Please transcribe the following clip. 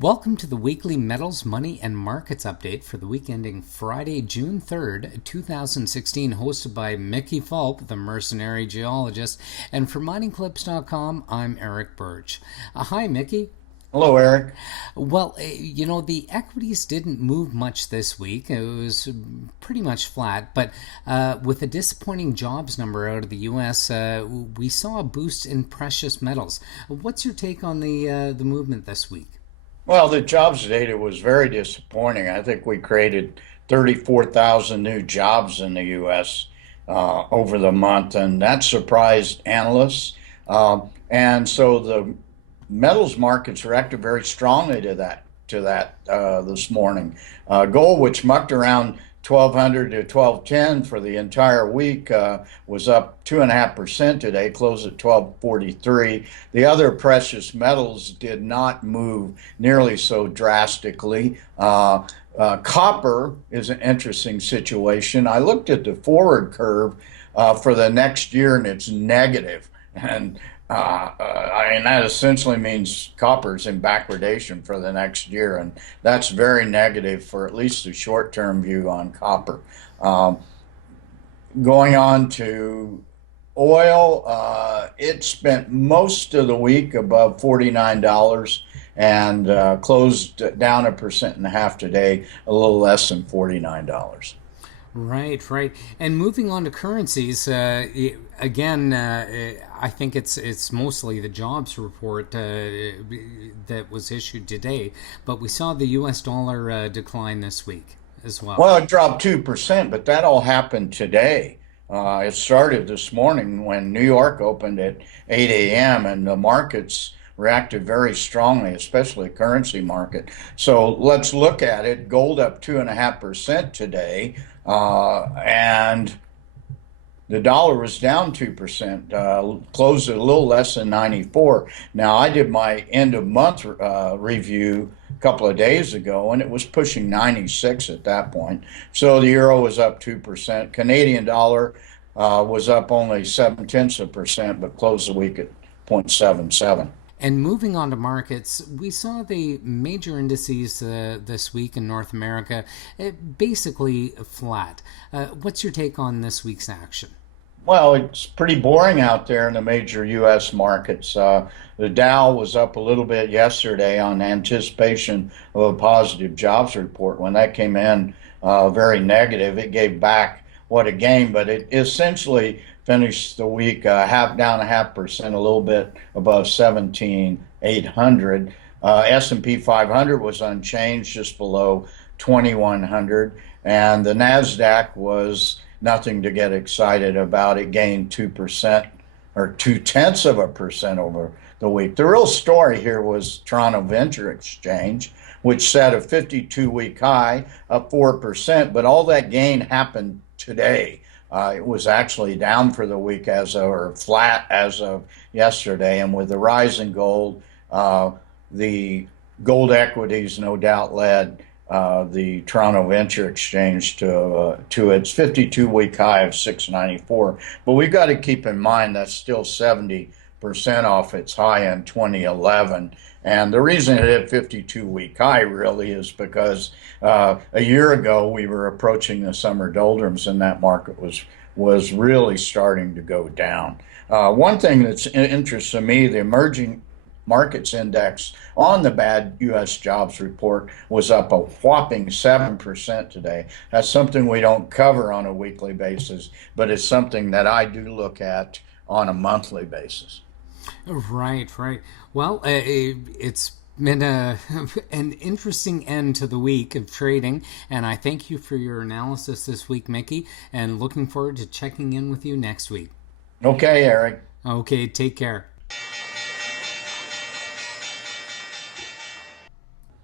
Welcome to the weekly Metals, Money, and Markets update for the week ending Friday, June 3rd, 2016, hosted by Mickey Fulp, the Mercenary Geologist. And for miningclips.com, I'm Eric Bertsch. Hi, Mickey. Hello, Eric. Well, the equities didn't move much this week. It was pretty much flat, but with a disappointing jobs number out of the U.S., we saw a boost in precious metals. What's your take on the movement this week? Well, the jobs data was very disappointing. I think we created 34,000 new jobs in the U.S. Over the month, and that surprised analysts. And so the metals markets reacted very strongly to that this morning. Gold, which mucked around 1,200 to 1,210 for the entire week, was up 2.5% today, closed at 1,243. The other precious metals did not move nearly so drastically. Copper is an interesting situation. I looked at the forward curve for the next year, and it's negative. And that essentially means copper's in backwardation for the next year, and that's very negative for at least the short-term view on copper. Going on to oil, it spent most of the week above $49 and closed down 1.5% today, a little less than $49. Right, right. And moving on to currencies, again, I think it's mostly the jobs report that was issued today, but we saw the U.S. dollar decline this week as well. Well, it dropped 2%, but that all happened today. It started this morning when New York opened at 8 a.m. and the markets reacted very strongly, especially the currency market. So let's look at it. Gold up 2.5% today, and the dollar was down 2%, closed at a little less than 94. Now, I did my end of month review a couple of days ago, and it was pushing 96 at that point. So the euro was up 2%. Canadian dollar was up only 0.7%, but closed the week at 0.77. And moving on to markets, we saw the major indices this week in North America basically flat. What's your take on this week's action? Well, it's pretty boring out there in the major U.S. markets. The Dow was up a little bit yesterday on anticipation of a positive jobs report. When that came in very negative, it gave back what it gained, but it essentially finished the week half down 0.5%, a little bit above 17,800. S&P 500 was unchanged, just below 2,100, and the Nasdaq was nothing to get excited about. It gained 2% or 0.2% over the week. The real story here was Toronto Venture Exchange, which set a 52-week high, up 4%, but all that gain happened today. It was actually down for the week or flat as of yesterday. And with the rise in gold, the gold equities no doubt led the Toronto Venture Exchange to its 52-week high of 694. But we've got to keep in mind that's still 70% off its high in 2011. And the reason it hit 52-week high really is because a year ago we were approaching the summer doldrums and that market was really starting to go down. One thing that's interesting to me, the emerging markets index on the bad U.S. jobs report was up a whopping 7% today. That's something we don't cover on a weekly basis, but it's something that I do look at on a monthly basis. Right, right. Well, it's been an interesting end to the week of trading, and I thank you for your analysis this week, Mickey, and looking forward to checking in with you next week. Okay, Eric. Okay, take care.